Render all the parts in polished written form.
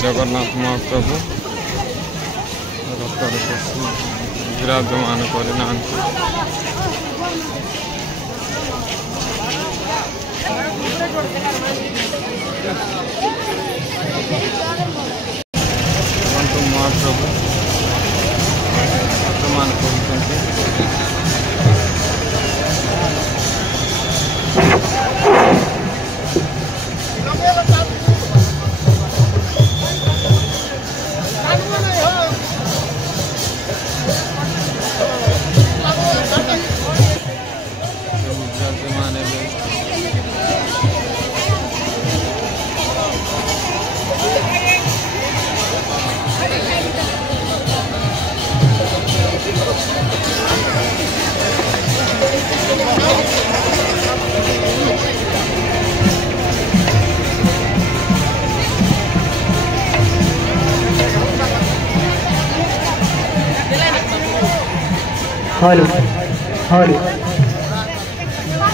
जगन्नाथ महाप्रभु रथरे बसी विराजमान करना महाप्रभु विराजमान कर हेलो हेलो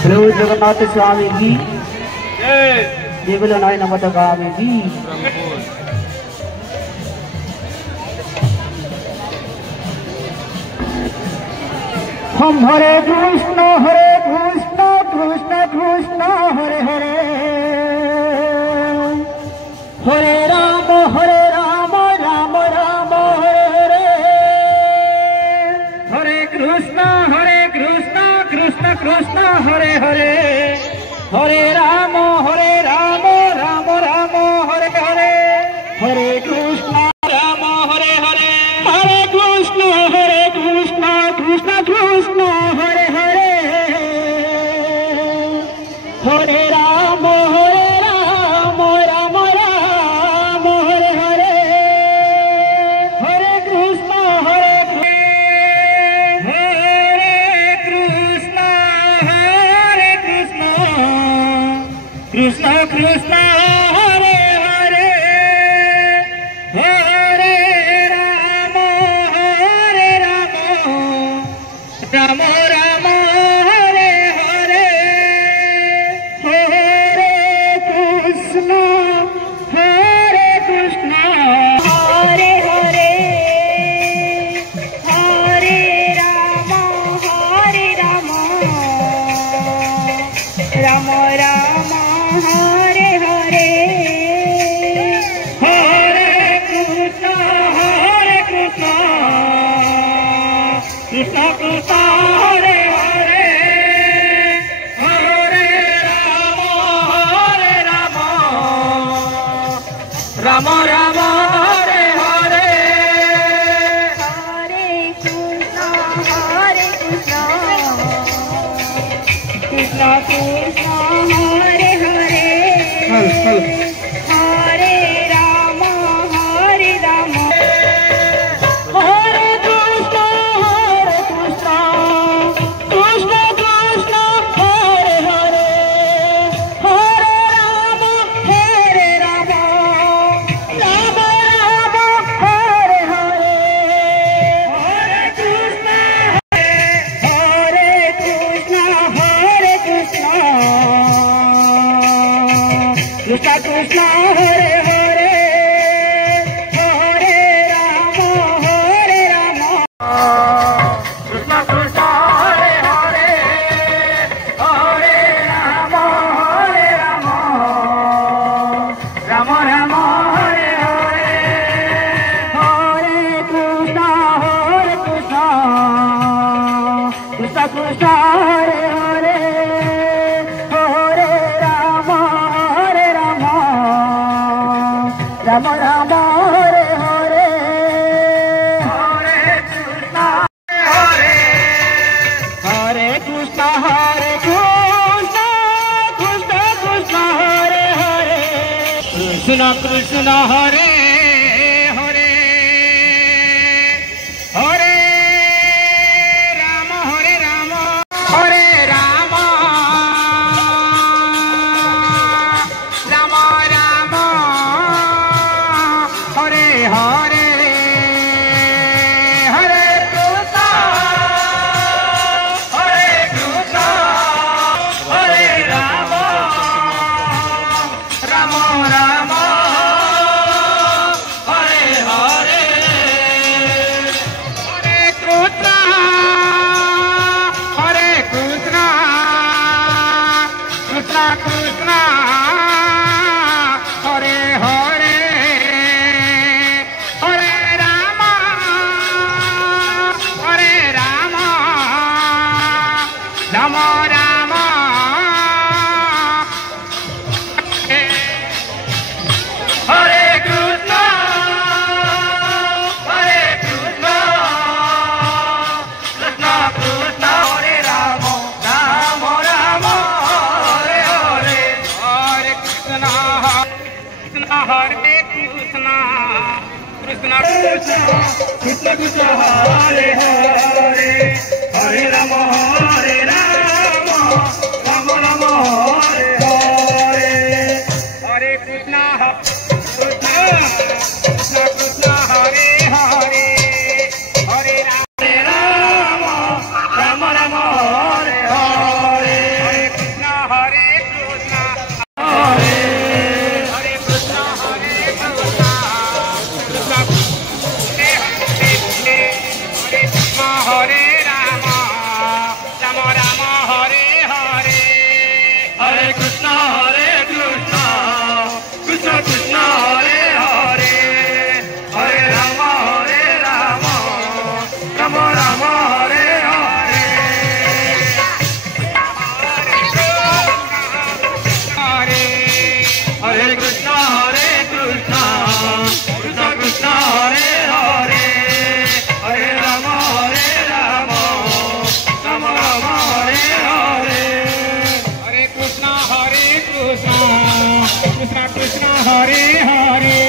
प्रभु जगन्नाथ स्वामी की देवल नारायण मतगामी की हम हरे कृष्ण कृष्ण कृष्ण हरे हरे हरे राम राम राम हरे हरे हरे कृष्ण कृष्ण कृष्ण हरे हरे हरे राम राम राम हरे हरे हरे कृष्ण राम हरे हरे हरे कृष्ण कृष्ण कृष्ण हरे हरे हरे राम राम राम हरे हरे हरे कृष्ण कृष्ण कृष्ण हरे हरे हरे राम राम राम हरे हरे हरे कृष्ण हरे हरे हरे राम राम कृष्ण कृष्ण हरे हरे हरे राम राम राम हरे हरे हरे कृष्ण कृष्ण कृष्ण हरे हरे हरे राम हरे कृष्ण कृष्ण कृष्ण हरे हरे हरे राम राम राम हरे हरे हरे कृष्ण कृष्ण कृष्ण हरे हरे हरे राम कृष्ण कृष्ण हरे हरे हरे राम राम राम हरे हरे हरे कृष्ण कृष्ण कृष्ण हरे हरे हरे राम राम राम हरे हरे हरे कृष्ण हरे कृष्ण कृष्ण कृष्ण हरे हरे कृष्ण कृष्ण हरे हरे हरे राम हरे राम हरे राम राम राम हरे हरे हरे कृष्ण हरे राम राम राम हरे हरे हरे कृष्ण कृष्ण कृष्ण हरे हरे हरे राम राम राम हरे कृष्ण कृष्ण कृष्ण हरे राम राम हरे हरे हरे कृष्ण कृष्ण कृष्ण कृष्ण हरे हरे हरे राम राम राम हरे हरे हरे कृष्ण कृष्ण हरे हरे हरे राम राम हरे हरे हरे कृष्ण हरे कृष्ण हरे राम राम हरे हरे हरे कृष्ण कृष्ण कृष्ण हरे हरे हरे राम राम राम हरे हरे हरे कृष्ण कृष्ण कृष्ण हरे हरे हरे राम राम राम हरे हरे हरे कृष्ण कृष्ण कृष्ण कृष्ण हरे हरे